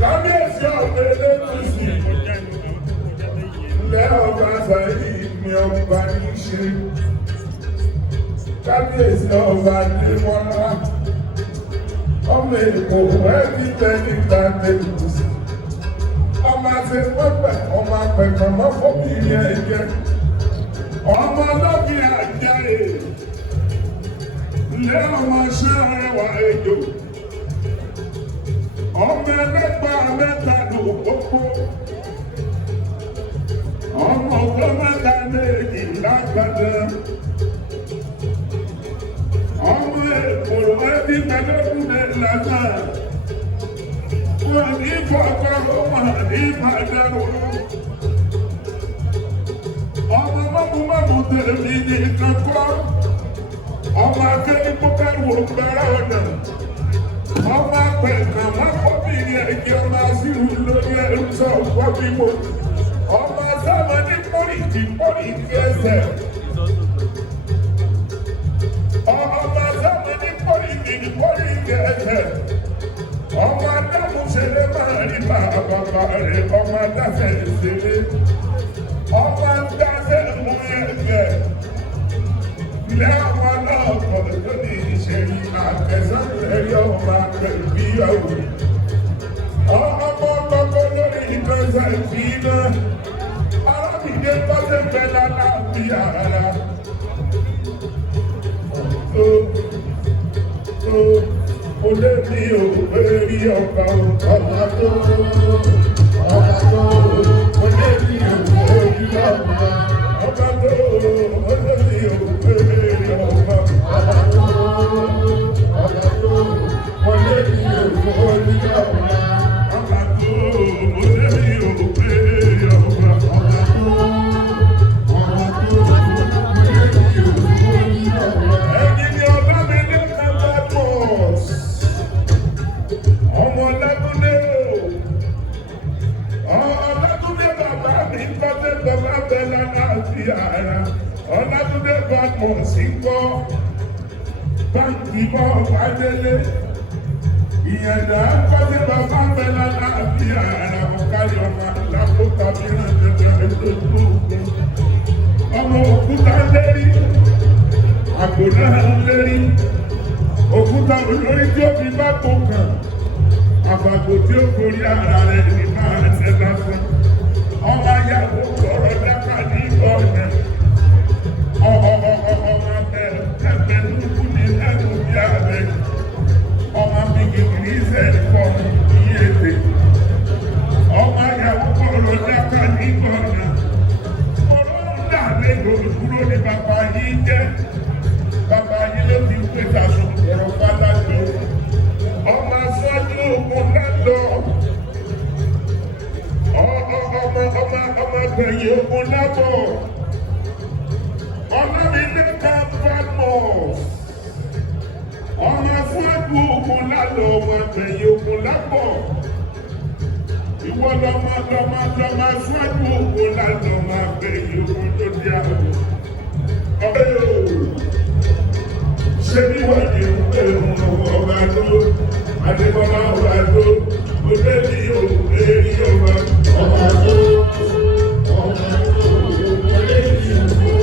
kábíyèsí ọ̀gbẹ́ lẹ́kùsì ilẹ̀ ọba sàyí ni ọba ní í ṣe kábíyèsí ọba Adémọ́lá ọmọ èkó ẹbí tẹni gba tẹlifùsì ọmọ àti pẹpẹ ọmọ apẹkọ mọfọbìnrin ẹjẹ ọmọ ọlọ́bì àjáde ilé ọmọ ṣẹ́rẹ̀wá ejò ọmọ ẹlẹ́gbà mẹ́ta ló kókó ọmọ ọgọ́mẹ́ta méjì lágbàdá ọmọ èkòrò ẹbí tẹlẹ́kùnlé lánà wọn ní fọkọ wọn ní fàdáwọ ọmọ mọ́mú tẹ̀lé ní kankọ́ ọmọ akẹ́ni kókàrú gbára ọ̀nà ọmọ apẹ̀kàn wọn kọ́bìnrin ẹ̀jẹ̀ ọmọ asírù lórí ẹ̀rú sọ kọ́bìmọ ọmọ sábà ní pọ́lìtì ẹsẹ̀ ọmọ sábà ní pọ́lìtì ẹsẹ̀ ọmọ adágún ṣẹlẹ̀ máa rí bàbá rẹ̀ ọmọ adáfẹ́ ṣẹlẹ̀ ọmọ adáfẹ́ mú ẹgbẹ́ ilé ọmọ náà kọ̀ tó ní ìṣẹ̀lẹ̀ àtẹ̀sán ẹ̀rí ọmọ akẹ́rù bí ọ̀wọ̀ ọmọ kọ́kọ́ lórí ìtọ́sẹ̀ ìfìdá arábìnrin tọ́sẹ̀ bẹ́lá láti àrà olè ní òwérí ọba ọba tó olè ní òwérí ọba ọba tó olè ní òwérí ọba ọba tó olè ní òwérí ọba ọba tó olè ní òwérí ọba ọba tó ẹni ni ọba mi ní kábàámọ̀. Ọmọ Ọlátúndé Ọlátúndé bàbá mi kọ́tẹ́ bàbá bẹ́lá láti ara Ọlátúndé bàbá sí kọ́ báńkì bọ́ wádélé ìyẹ̀dá kọ́tẹ́ bàbá bẹ́lá láti ara ọ̀kárí ọmọ alákòókò mìíràn tẹ̀lé ẹgbẹ̀rún ọmọ òkúta lérí àgbòdá lérí òkúta olórí tí ó fi bá tó kàn. Àbàgbò tí ó gorí ara rẹ̀ ní máa tẹ́lá fún. Ọmọ ayáwó lọ́rọ̀ dáká ní ọ̀nà. Ọmọ ẹgbẹ́ lúkú ní ẹnu bí abẹ. Ọmọ mi kìkìrì ìṣẹ̀lẹ̀ kọ́ ní èdè. Ọmọ ayáwó lọ́rọ̀ dáká ní ọ̀nà. Ọlọ́run dà lẹ́gbẹ̀ẹ́ dúró ní bàbá yìí jẹ́. Bàbá yìí ló ti pè tàṣọ ọ̀rọ̀ fálájọ. Ọmọ aṣáájú ogun lálọ́ ọmọ gbẹ̀yìn ogun lábọ̀ ọlọ́mídẹ́ka Badmus ọmọ aṣáájú ogun lálọ́ ọmọ gbẹ̀yìn ogun lábọ̀ ìwọ lọmọ aṣáájú ogun lálọ́ ọmọ gbẹ̀yìn ogun tó di àwọn ṣé bí wọ́n di ọba tó Adébọ́lá ọba tó olè ní òwúrẹ́rí ọba ọba tó olè ní òwúrẹ́rí ọba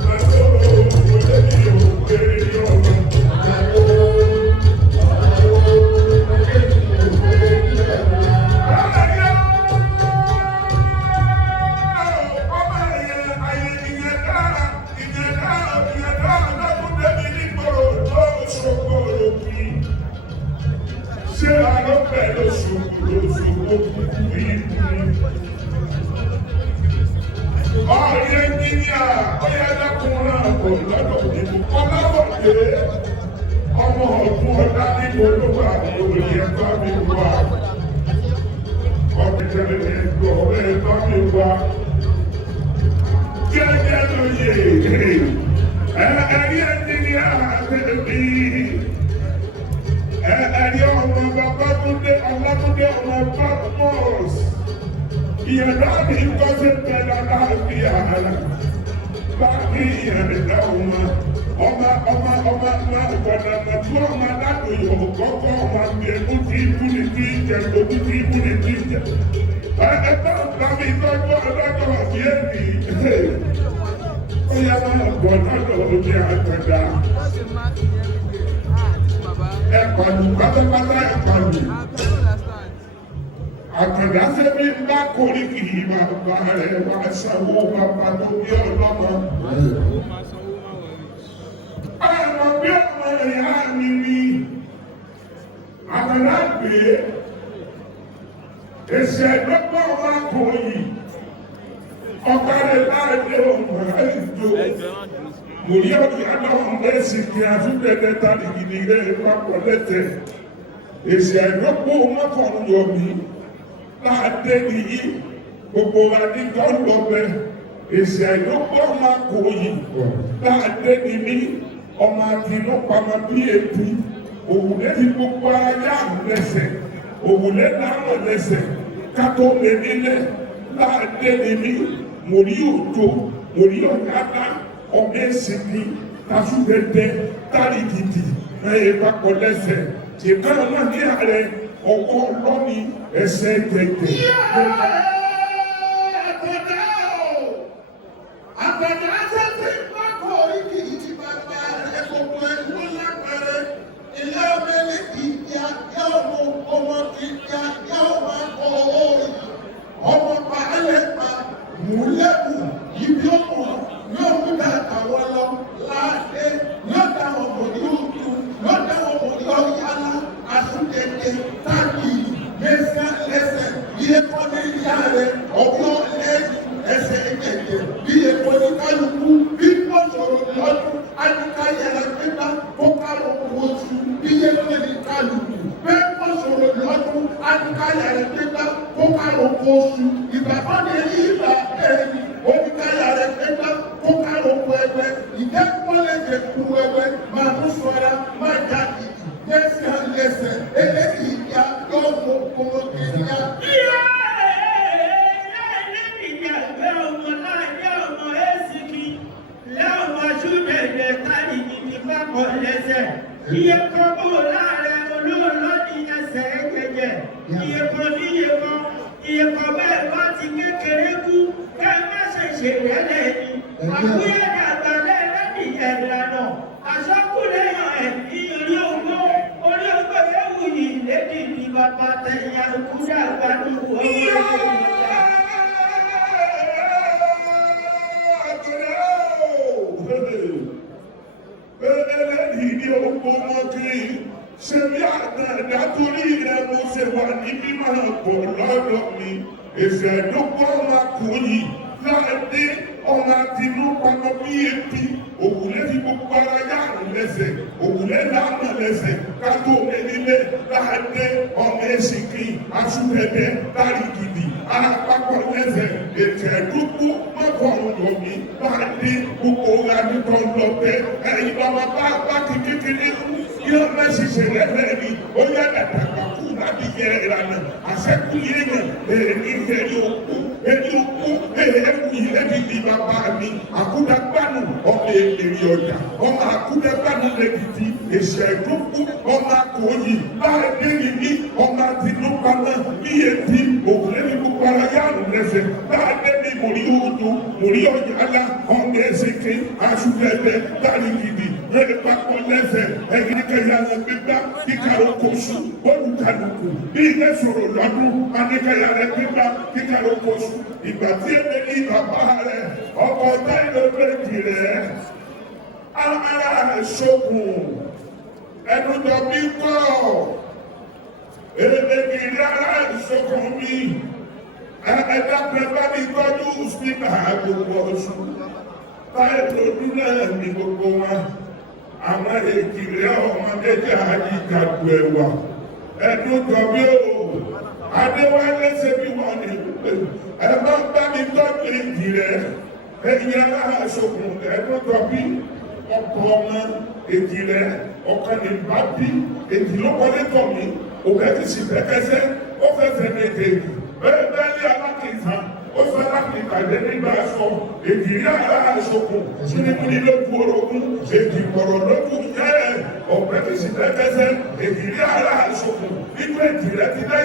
ọba tó olè ní òwúrẹ́rí ọba ṣé alọ́pẹ̀ lóṣù òkùnkùn yìí ọ̀rẹ́ ẹnjìníà ọ̀yá dákùnrin àbò lọ́dọ̀ nínú ọlọ́wọ̀dé ọmọ ọ̀tún ọ̀dá níbo ló wà lórí ẹ̀kọ́ mi wà ọ̀pẹ̀tẹ̀lẹ̀ ẹ̀kọ́ ẹ̀kọ́ mi wà jẹ́jẹ́ lóye ẹ̀rí ẹnjìníà àtẹ̀lẹ̀ ẹ̀rí ọmọ Babátúndé Ọlátúndé ọmọ Badmus ìyẹ̀dá mi kọ́sẹ̀ tẹ̀lé láti àrà báyìí ìyẹ̀dá ọmọ gbọ̀dọ̀gbọ̀ tí ọmọ aládùn yòó kọ́kọ́ ọmọ àgbẹ̀kú ti kú ní kí jẹ lójú tí ibú ni ti jẹ. Ẹgbẹ́ ọ̀gbàmí tọ́jú ọlọ́dọ̀ ọ̀bí ẹ̀mí. Ó yẹ máa bọ̀ lọ́dọ̀ omi àtẹ̀dá. Ẹ̀pàlù pátápátá ẹ̀pàlù. Àtẹ̀dá sẹ́mi ńlá kórì kì í máa bá rẹ̀ wá sanwó bàbá tó bí ọlọ́mọ. Àwọn bí ọmọ ìyá mi ni àtẹ̀dá gbé. Èsì ẹ̀dọ́gbọ̀n wa kò yìí. Ọ̀kadì láàrin ọ̀hún ẹ̀dùn. Mo yẹ ọ̀dùn àdáhùn ẹ̀sìn kí a tún tẹ̀lé tàbí gidi rẹ̀ papọ̀ lẹ́tẹ̀. Èsì ẹ̀dọ́gbọ̀n mọ́kànlá yọ̀ mí. Láàdé nìyí, gbogbo wa ní gọ́ọ̀lù ọbẹ̀. Èsì ẹ̀dọ́gbọ̀n máa kò yìí. Láàdé nìyí, ọmọ àdínú pamọ́ bí ètú. Òwúlé ti gbogbo ayé àrùn lẹ́sẹ̀. Òwúlé náà lẹ́sẹ̀. Kátó lè nílé. Láàdé nìyí, mo rí òjò, mo rí ọ̀gádá, ọmọ ẹ̀sìn ní tasúdẹ̀dẹ̀ tárì gidi ẹ̀yẹ papọ̀ lẹ́sẹ̀. Ṣèkà náà ní ààrẹ ọwọ́ ọlọ́ni ẹsẹ̀ tẹ̀tẹ̀. Àtẹ̀dá sẹ́sẹ̀ pákó orí kìí ti bàbá rẹ̀ gbogbo ẹ̀kọ́ lápẹ̀rẹ̀. Ilé ọmọlẹ̀ kìí di àjẹ́ ọmọ kìí di àjẹ́ ọmọ owó ọmọ pàálẹ̀ pa múlẹ́kù ibi ọmọ yóò mú bàtà wọn lọ láàdé yóò dá ọmọ ní òkú yóò dá ọmọ ní ọ̀yálà àsúndẹ̀dẹ̀ táàkì mẹ́sà lẹ́sẹ̀ bí ẹ̀kọ́ ní ìyá rẹ̀ ọ̀gbọ́n lẹ́yìn ẹsẹ̀ ẹ̀jẹ̀ bí ẹ̀kọ́ ní kálukú bí wọ́n sọ̀rọ̀ lọ́dún adúkáyàrá pípa kó kálọ̀ oṣù bí ẹ̀kọ́ ní kálukú bẹ́ẹ̀ wọ́n sọ̀rọ̀ lọ́dún adúkáyàrá pípa kó kálọ̀ oṣù ìgbàgbọ́ ní ìgbà ẹ̀rí oníkáyàrá pípa kó kálọ̀ ẹgbẹ́ ìdẹ́kọ́lẹ́jẹ̀ kú ẹgbẹ́ máa mú sọ́ra máa já ìdí lẹ́sẹ̀ lẹ́sẹ̀ eléyìí ya lọ́wọ́ ọmọ kìíyà. Iye kan bó láàrẹ̀ olóòlọ́ ní ẹsẹ̀ ẹ̀jẹ̀jẹ̀, iye kan ní iye kan bẹ́ẹ̀ bá ti kékeré kú, ká má ṣe ṣèrẹ́lẹ̀ ni. Àkúyẹ̀dẹ̀ àgbàlẹ̀ lẹ́nì ẹ̀dànà, àṣọ́kùnléyàn ẹ̀ ní orí ogbó ewu yìí lédì ní bàbá tẹ̀yà kúrò àgbàdo owó ìgbà. Ìdí ogun mọ́kiri ṣe bí àtàdá torí rẹ̀ mo ṣe wà níbí máa bọ̀ lọ́dọ̀ mi. Èsì ẹ̀dọ́gbọ́ ọmọ akùnrin láàdé ọmọ àtinú pamọ́ bí ebi. Òwúlé fi gbogbo ara yáàrùn lẹ́sẹ̀. Òwúlé láàmà lẹ́sẹ̀. Kátó onílé láàdé ọmọ èsìkì asúnẹ̀dẹ̀ lárí gidi. Alápapọ̀ lẹ́sẹ̀ ètò ẹ̀dọ́gbọ́ mọ́kànlá yọ̀ mí láàdé gbogbo ọ̀gá nípa ọlọ́pẹ́. Ẹ̀yin bàbá bá kékeré yóò má ṣiṣẹ́ lẹ́fẹ̀ẹ́ ni ó yá dàgbà kú láti yẹ ìlànà àṣẹ́kù yéèyàn ní ẹni òkú ẹkù ìlẹ́bí ní bàbá mi àkúdàgbànù ọmọ èrè ọjà ọmọ àkúdàgbànù lẹ́gìdì èsì ẹ̀dókú ọmọ akòyì láàdé yìí ọmọ àtinúpamọ́ bí etí òkúlẹ́bí gbogbo ara yáàrùn lẹ́sẹ̀ láàdé ní mòrí odò mòrí ọ̀yàlá ọmọ ẹ̀sìnkì àṣùgbẹ̀dẹ̀ dárígidì rẹ̀ papọ̀ lẹ́sẹ̀ ẹ̀yìn kẹyàrá gbígbá kíkàrọ̀ kóṣù olùkàlùkù bí ilé sọ̀rọ̀ lọ́dún aníkẹyàrá gbígbá kíkàrọ̀ kóṣù ìgbà tí èmi ní bàbá rẹ̀ ọkọ̀ táìlẹ̀ méjì rẹ̀ ara ṣogun ẹnu jọ bí kọ́ èmi ní ara ṣogun mi ẹ̀ẹ́dá pẹ̀lú mi tọ́jú sípà gbogbo oṣù táìlẹ̀ ọdún náà ní gbogbo wọn. Àwọn èkìlẹ̀ ọmọdé jẹ́ àyíkàgbò ẹ̀wà ẹ̀dùn tọ́bí o Adéwálé ṣe bí wọ́n ní ẹ̀bá bá mi tọ́jú ìjìnlẹ̀ ẹ̀yìn aláṣokùn ẹ̀dùn tọ́bí ọkọ̀ ọmọ ìjìnlẹ̀ ọkọ̀ ní bá bí ìjìnlẹ̀ wọlé tọ̀ mí òkè ti sì fẹ́kẹ́sẹ́ ó fẹ́fẹ́ méjèèjì bẹ́ẹ̀ bẹ́ẹ̀ ní alákìíta ó fẹ́ láti ìpàdé nígbà sọ èdìrí aláṣokùn múnimúni lójú orogún èdì kọ̀rọ̀ lójú yẹ́ ọ̀pẹ́ ti sì fẹ́kẹ́sẹ́ èdìrí aláṣokùn nínú èdìrẹ́ ti lẹ́yìn.